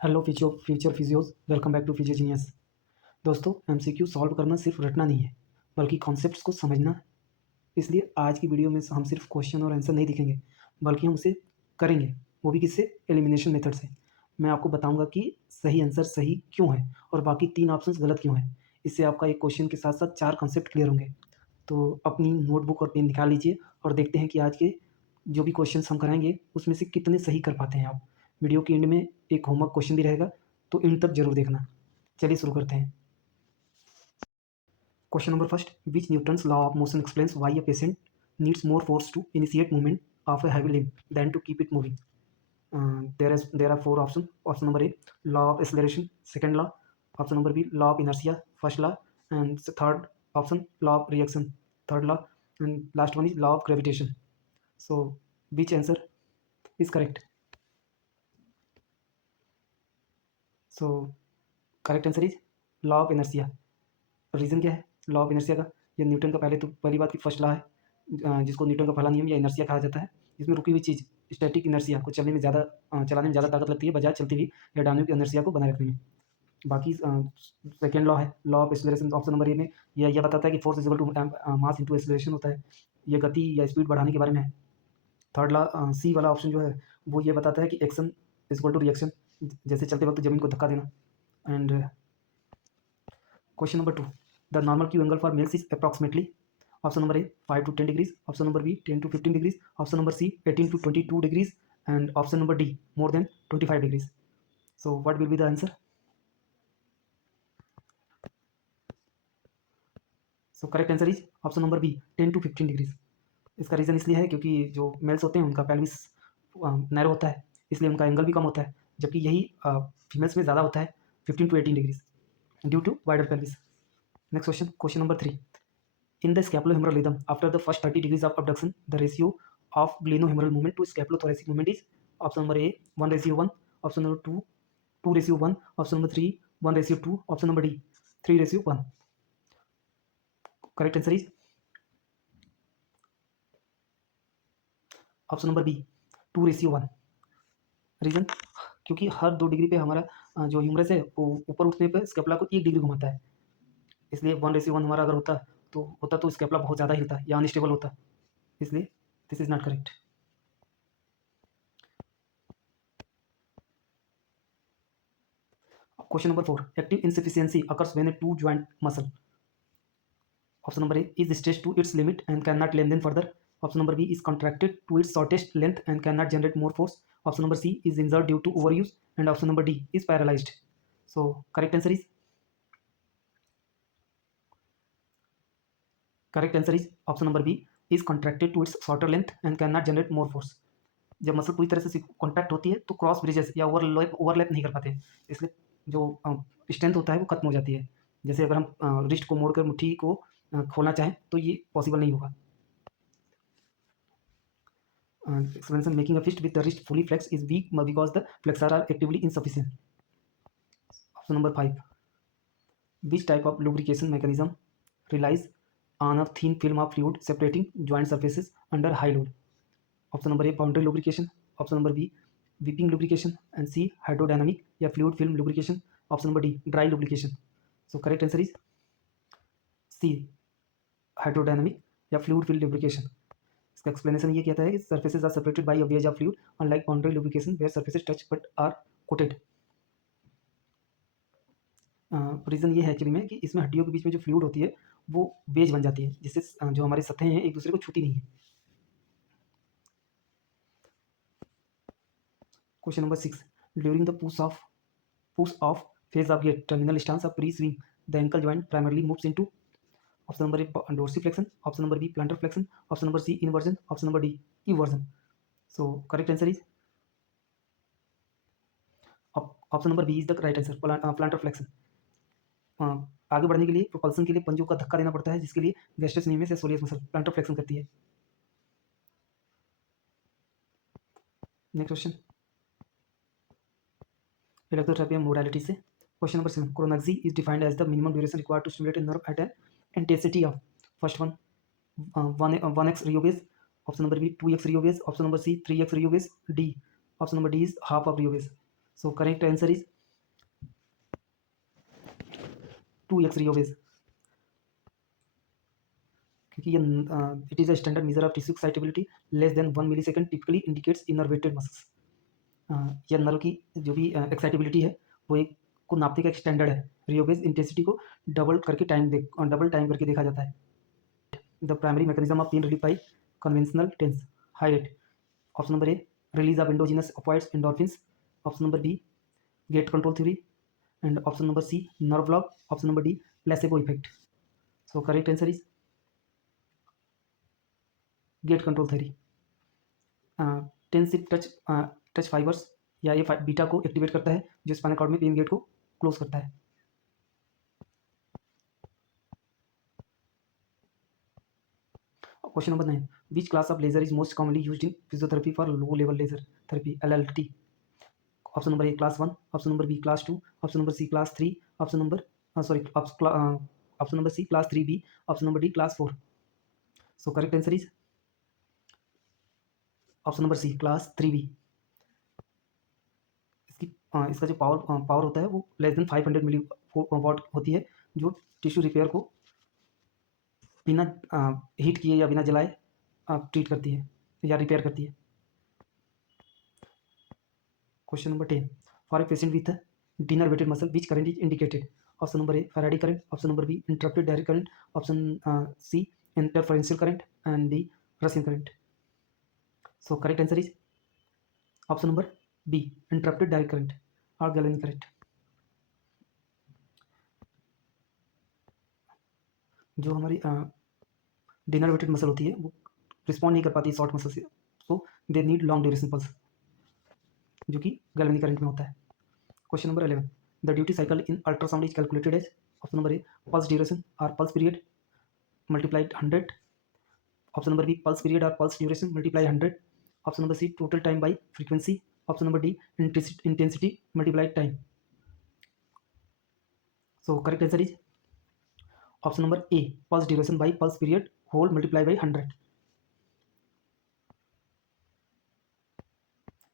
Hello future physios, welcome back to physio genius. दोस्तों, MCQ solve करना सिर्फ रटना नहीं है, बल्कि कॉन्सेप्ट्स को समझना है। इसलिए आज की वीडियो में हम सिर्फ क्वेश्चन और आंसर नहीं दिखेंगे, बल्कि हम उसे करेंगे, वो भी किससे? एलिमिनेशन मेथड से। मैं आपको बताऊंगा कि सही आंसर सही क्यों है और बाकी 3 ऑप्शंस गलत क्यों हैं। इससे आपका एक क्वेश्चन के साथ साथ 4 कॉन्सेप्ट क्लियर होंगे। तो अपनी नोटबुक और पेन निकाल लीजिए और देखते हैं कि आज के जो भी क्वेश्चंस हम कराएंगे उसमें से कितने सही कर पाते हैं आप। वीडियो के एंड में एक होमवर्क क्वेश्चन भी रहेगा, तो एंड तक जरूर देखना। चलिए शुरू करते हैं। Question number first, which Newton's law of motion explains why a patient needs more force to initiate movement of a heavy limb than to keep it moving. There are 4 options. Option number A, law of acceleration. Second law. Option number B, law of inertia. First law. And third option, law of reaction. Third law. And last one is law of gravitation. So which answer is correct? So correct answer is law of inertia. Reason क्या है law of inertia का? ये न्यूटन का पहली बात की first law है, जिसको न्यूटन का पहला नियम या इनर्शिया कहा जाता है। इसमें रुकी हुई चीज़ स्टैटिक इनर्शिया को चलाने में ज़्यादा ताकत लगती है बजाय चलती हुई या डायनामिक इनर्शिया को बनाए रखने में। बाकी सेकेंड लॉ है law of acceleration. Option number A में यह बताता है कि force is equal to mass into acceleration होता है। ये गति या स्पीड बढ़ाने के बारे में है। थर्ड लॉ सी वाला ऑप्शन जो है वो ये बताता है कि action is equal to reaction, जैसे चलते वक्त जमीन को धक्का देना। And question number 2, the normal Q angle for males is approximately. Option number A 5 to 10 degrees, option number B 10 to 15 degrees, option number C 18 to 22 degrees, and option number D more than 25 degrees. So what will be the answer? So correct answer is option number B 10 to 15 degrees. इसका reason इसलिए है क्योंकि जो मेल्स होते हैं उनका pelvis narrow होता है, इसलिए उनका एंगल भी कम होता है, जबकि यही फीमेल्स में ज़्यादा होता है 15 to 18 degrees due to wider pelvis. Next question, question number 3. In the scapulohumeral rhythm, after the first 30 degrees of abduction, the ratio of glenohumeral movement to scapulothoracic movement is option number A 1:1, option number 2 2:1, option number 3 1:2, option number D 3:1. Correct answer is option number B 2:1. Reason, क्योंकि हर 2 डिग्री पे हमारा जो ह्यूमरस है वो ऊपर उठने पे स्केपुला को 1 डिग्री घुमाता है, इसलिए 1:1 हमारा अगर होता तो स्केपुला बहुत ज़्यादा हिलता या अनस्टेबल होता, इसलिए this is not correct. Question number 4. Active insufficiency occurs when a two joint muscle. Option number A is stretched to its limit and cannot lengthen further. Option number B is contracted to its shortest length and cannot generate more force. Option number C is injured due to overuse, and option number D is paralyzed. So correct answer is option number B is contracted to its shorter length and cannot generate more force. जब मसल पूरी तरह से कॉन्टैक्ट होती है तो cross bridges या ओवरलैप नहीं कर पाते, इसलिए जो स्ट्रेंथ होता है वो खत्म हो जाती है. जैसे अगर हम रिस्ट को मोड़कर मुट्ठी को खोलना चाहें तो ये पॉसिबल नहीं होगा. Explanation, making a fist with the wrist fully flexed is weak because the flexors are actively insufficient. Option number 5. Which type of lubrication mechanism relies on a thin film of fluid separating joint surfaces under high load? Option number A boundary lubrication, option number B weeping lubrication, and C hydrodynamic या fluid film lubrication, option number D dry lubrication. So correct answer is C hydrodynamic या fluid film lubrication. इसका एक्सप्लेनेशन ये कहता है कि surfaces are separated by a wedge of fluid unlike boundary lubrication where surfaces touch but are coated. Reason ये है actually में कि इसमें हड्डियों के बीच में जो फ्लूइड होती है वो वेज बन जाती है, जिससे जो हमारी सतहें हैं एक दूसरे को छूती नहीं है. Question number 6. During the push-off phase of gait, terminal stance of pre-swing, the ankle joint primarily moves into option number A dorsiflexion, option number B plantar flexion, option number C inversion, option number D eversion. So correct answer is option number B is the right answer, plantar flexion. आगे बढ़ने के लिए प्रोपल्सन के लिए पंजों का धक्का देना पड़ता है, जिसके लिए गैस्ट्रस मीडियस या सोलियस मसल प्लांटर फ्लेक्शन करती है. नेक्स्ट क्वेश्चन, इलेक्ट्रोथेरेपी मोडालिटी से. Question number 7. Chronaxie is defined as the minimum duration required to stimulate a nerve at an intensity of first one 1x rheobase, option number B 2x rheobase, option number C 3x rheobase, D option number D is half of rheobase. So correct answer is 2x reobase, क्योंकि ये it is a standard measure of tissue excitability less than 1 millisecond typically indicates innervated muscles. यह नर्व की जो भी एक्साइटेबिलिटी है वो एक को नापने का एक स्टैंडर्ड है। रियोबेस इंटेंसिटी को डबल टाइम करके देखा जाता है। The primary mechanism of pain relief by conventional TENS high rate. Option number A release of endogenous opioids endorphins. Option number B gate control theory and option number C nerve block. Option number D placebo effect. So correct answer is gate control theory. Tensive touch fibres या ये beta को activate करता है जो spinal cord में pen gate को close करता है। Question number 9 which class of laser is most commonly used in physiotherapy for low level laser therapy LLT। Option number A class 1, option number B class 2, option number C class 3, option number option number C class 3B, option number D class 4। So correct answer is option number C class 3B। इसका जो पावर होता है वो less than 500 मिली वॉट होती है, जो tissue repair को बिना हीट किए या बिना जलाए ट्रीट करती है या रिपेयर करती है। Question number 10 for a patient with denervated muscle which current is indicated। Option number A Faraday current, option number B interrupted direct current, option सी interferential current and D Russian current। so correct answer is option number B interrupted direct current और galvanic current। जो हमारी denervated muscle होती है वो रिस्पॉन्ड नहीं कर पाती शॉर्ट मसल से, so they need long duration pulse, जो कि गैल्वेनिक करंट में होता है। Question number 11 the duty cycle in ultrasound is calculated as. Option number A pulse duration और pulse period multiplied 100, option number B pulse period और pulse duration multiply 100, option number C total time by frequency, option number D intensity multiplied time. So correct answer is option number A pulse duration by pulse period whole multiply by 100।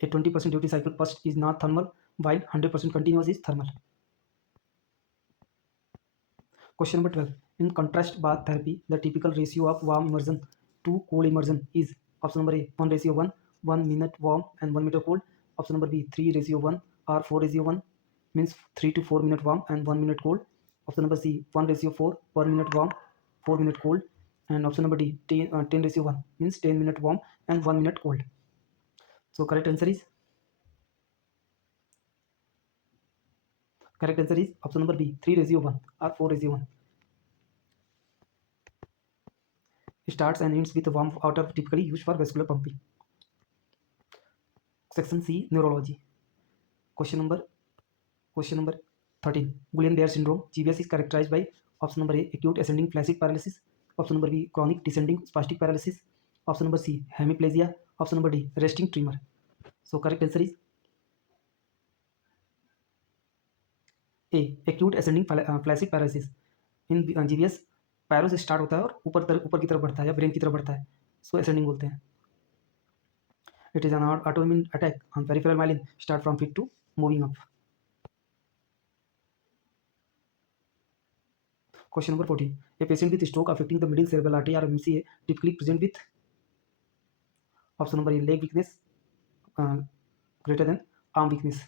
A 20% duty cycle pulse is not thermal while 100% continuous is thermal। Question number 12 in contrast bath therapy the typical ratio of warm immersion to cold immersion is। option number A 1:1, 1 minute warm and 1 minute cold, option number B 3:1 or 4:1 means 3 to 4 minute warm and 1 minute cold, option number C 1:4 per minute warm 4 minute cold, and option number D 10:1 means 10 minute warm and 1 minute cold। so correct answer is option number B 3:1 or 4:1। Starts and ends with warm water typically used for vascular pumping। Section C neurology। Question number 13 Guillain-Barré syndrome GBS is characterized by option number A acute ascending flaccid paralysis, option number B chronic descending spastic paralysis, option number C hemiplegia, option number D resting tremor। so correct answer is A acute ascending flaccid paralysis। इन GBS पैरों से स्टार्ट होता है और ऊपर की तरफ बढ़ता है या ब्रेन की तरफ बढ़ता है, सो एसेंडिंग बोलते हैं। It is an autoimmune attack on peripheral myelin start from feet to moving up. Question number 14 a patient with stroke affecting the middle cerebral artery और MCA typically present with, option number A leg weakness greater than arm weakness,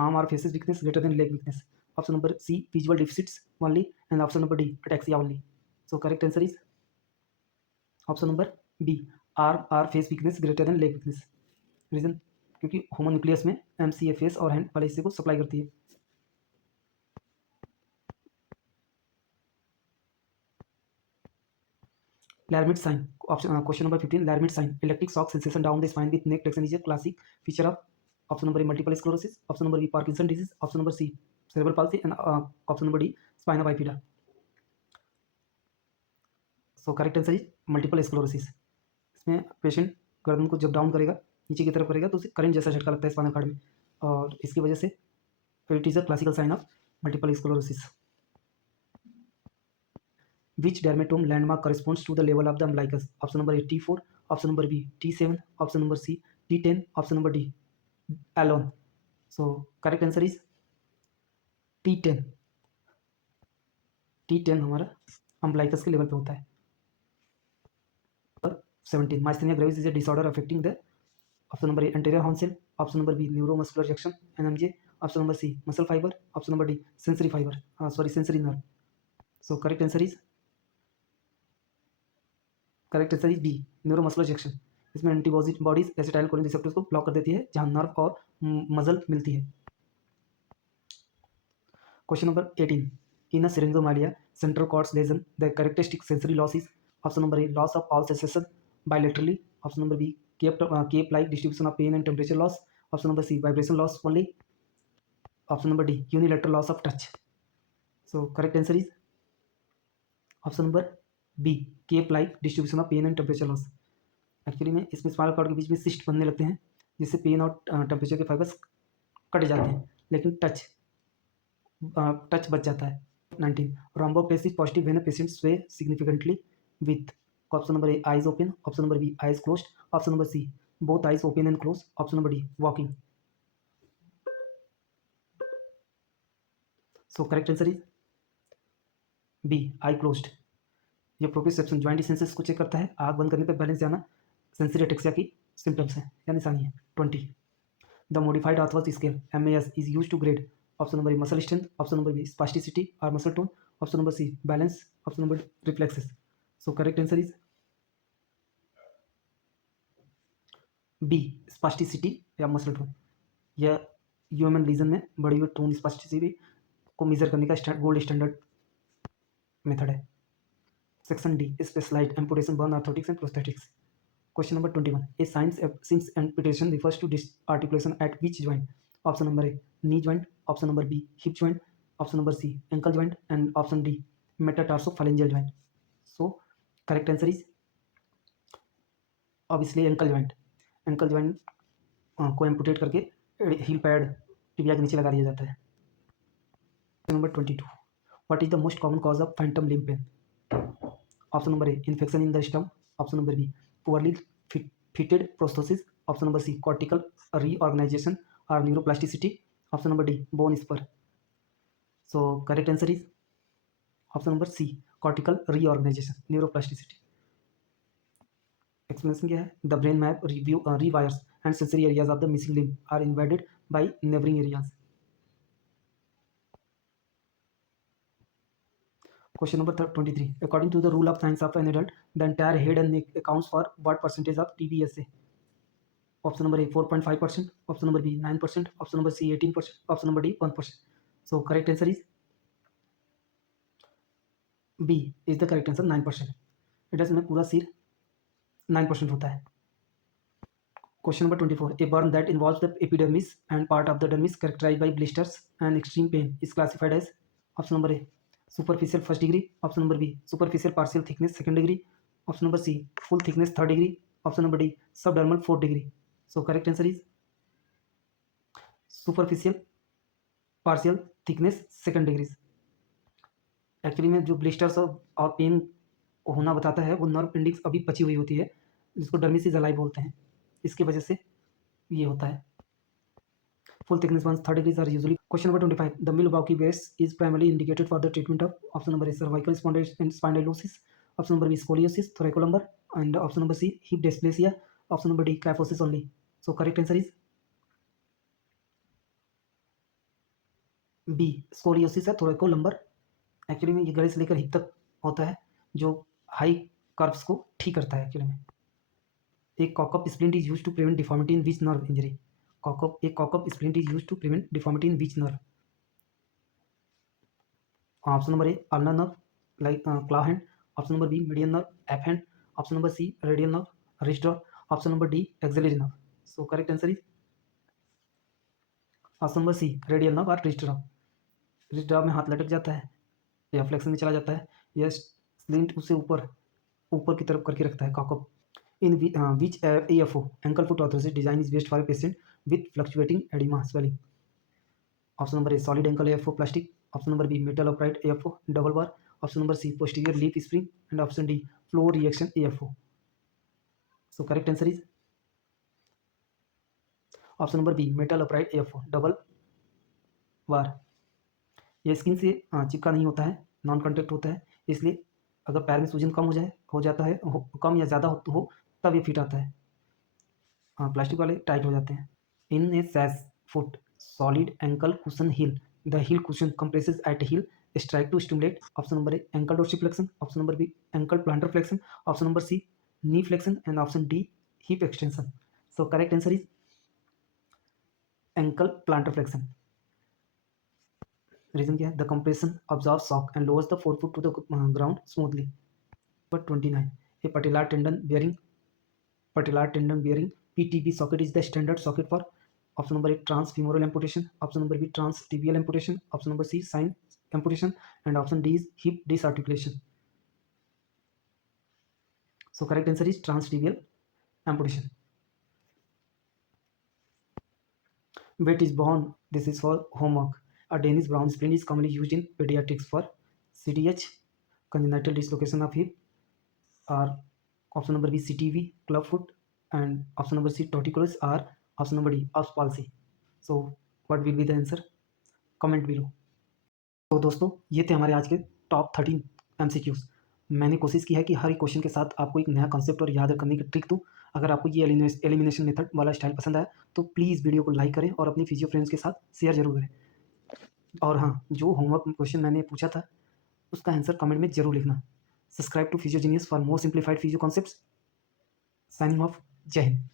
arm or faces weakness greater than leg weakness, option number C visual deficits only, and option number D ataxia only। so correct answer is option number B arm or face weakness greater than leg weakness। Reason क्योंकि human nucleus में MCA face और hand वाले हिस्से को supply करती है। Lhermitte sign question number 15 Lhermitte sign electric shock sensation down the spine with neck flexion is a classic feature of, option number A multiple sclerosis, option number B Parkinson disease, option number C cerebral palsy and option number D spina bifida। so correct answer is multiple sclerosis। इसमें पेशेंट गर्दन को जब डाउन करेगा नीचे की तरफ करेगा तो उसे करंट जैसा झटका लगता है स्पाइनल कॉर्ड में, और इसकी वजह से it is a classical sign of multiple sclerosis. which dermatome landmark corresponds to the level of the umbilicus, option number A T4, option number B T7, option number C T10, option number D alone. So correct answer is T10. T10 हमारा अम्बलाइकस के लेवल पे होता है. 17 myasthenia gravis is a disorder affecting the option number A anterior horn cell, option number B neuromuscular junction NMJ, option number C muscle fiber, option number D sensory fiber, sensory nerve. So correct answer is D neuromuscular junction. इसमें antibodies acetyl choline receptors को ब्लॉक कर देती है जहां नर्व और मसल मिलती है. Question number 18. In a syringomyelia central cords lesion, the characteristic sensory loss is option number A loss of all sensation bilaterally, option number B cape-like distribution of pain and temperature loss, option number C vibration loss only, option number D unilateral loss of touch. So correct answer is option number B cape-like distribution of pain and temperature loss. Actually में इसमें spinal cord के बीच में सिस्ट बनने लगते हैं जिससे पेन और टेम्परेचर के फाइबर्स कट जाते हैं, लेकिन टच बच जाता है. 19. Rhombopacy positive when a patient sway significantly with option number A eyes open, option number B eyes closed, option number C both eyes open and closed, option number D walking. So correct answer is B eye closed. ये proprioception joint senses को चेक करता है. आँख बंद करने पर बैलेंस जाना sensory ataxia की सिम्टम्स है या निशानी है. 20. द मॉडिफाइड ऑर्थोस scale MAS is use to grade option number A muscle strength, option number B spasticity और muscle tone, option number C balance, option number reflexes. So correct answer is B spasticity या muscle tone. यह UMN lesion में बढ़ी हुई tone spasticity को measure करने का gold standard method है. Section D specialised amputation burn orthotics and prosthetics. Question number 21. A since amputation refers to disarticulation at which joint? Option number A knee joint, option number B hip joint, option number C ankle joint, and option D metatarsophalangeal joint. So correct answer is obviously ankle joint. ankle joint को एम्पुटेट करके heal pad tibia के नीचे लगा दिया जाता है. Number 22. What is the most common cause of phantom limb pain? Option number A infection in the stump, option number B poorly fitted prosthesis, option number C cortical reorganization or neuroplasticity, option number D bone spur. So correct answer is option number C cortical reorganization neuroplasticity. Explanation क्या है? The brain map rewires and sensory areas of the missing limb are invaded by neighboring areas. Question number 23. According to the rule of science of an adult, the entire head and neck accounts for what percentage of TBSA? Option number A 4.5%, option number B 9%, option number C 18%, option number D 1%. So correct answer is B is the correct answer 9%. इट में पूरा सिर 9% होता है. Question number 24. A burn that involves the epidermis and part of the dermis characterized by blisters and extreme pain is classified as option number A superficial first degree, option number B superficial partial thickness second degree, option number C full thickness third degree, option number D subdermal fourth degree. So correct answer is superficial partial thickness second degrees. Actually में जो ब्लिस्टर्स और पेन होना बताता है वो nerve index अभी पची हुई होती है जिसको डर्मिस जलाई बोलते हैं. इसकी वजह से ये होता है. Full thickness ones third degrees are usually. Question number 25. The Milwaukee base is primarily indicated for the treatment of option number A cervical spondylosis, option number B scoliosis, thoracolumbar, and option number C hip dysplasia, option number D kyphosis only. So correct answer is B scoliosis है thoracolumbar. Actually में ये गले से लेकर हिप तक होता है जो हाई कर्व्स को ठीक करता है. एक्चुअली में एक cock up splint is used to prevent deformity in which nerve injury. एक cock up splint is used to prevent deformity in which nerve. Option number A ulnar nerve like claw hand, option number B median nerve ape hand, option number C radial nerve wrist drop, option number D axillary nerve. So correct answer is option number C radial nerve और wrist drop. Wrist drop में हाथ लटक जाता है या फ्लेक्शन में चला जाता है या स्प्लिंट उसे ऊपर की तरफ करके रखता है कॉकअप. In which AFO ankle foot orthosis design is best for a patient with fluctuating edema swelling? Option number A solid ankle AFO plastic, option number B metal upright AFO double bar, option number C posterior leaf spring, and option D flow reaction AFO. So correct answer is option number B metal upright AF4 double bar. यह skin से चिपका नहीं होता है, non contact होता है, इसलिए अगर पैर में सूजन कम हो जाता है, कम या ज़्यादा हो तब ये फिट आता है। प्लास्टिक वाले टाइट हो जाते हैं। In a SACH foot solid ankle cushion heel, the heel cushion compresses at heel strike to stimulate. Option number A ankle dorsiflexion, option number B ankle plantar flexion, option number C knee flexion and option D hip extension. So correct answer is ankle plantar flexion. Reason क्या है? The compression absorbs shock and lowers the forefoot to the ground smoothly. Number 29, a patellar tendon bearing PTB socket is the standard socket for option number A transfemoral amputation, option number B transtibial amputation, option number C sign amputation, and option D is hip disarticulation. So correct answer is transtibial amputation. Weight is born. This is for homework. A Danish brown splint is commonly used in pediatrics for CDH, congenital dislocation of hip, or option number B CTV, clubfoot, and option number C torticollis, or option number D Erb's palsy. So what will be the answer? Comment below. तो दोस्तों ये थे हमारे आज के टॉप 13 MCQs। मैंने कोशिश की है कि हर एक क्वेश्चन के साथ आपको एक नया कॉन्सेप्ट और याद करने की ट्रिक दूँ। अगर आपको ये एलिमिनेशन मेथड वाला स्टाइल पसंद आया तो प्लीज़ वीडियो को लाइक करें और अपने फिजियो फ्रेंड्स के साथ शेयर जरूर करें। और हाँ, जो होमवर्क क्वेश्चन मैंने पूछा था उसका आंसर कमेंट में जरूर लिखना। Subscribe to physio genius for more simplified physio concepts. Signing off. Jai हिंद।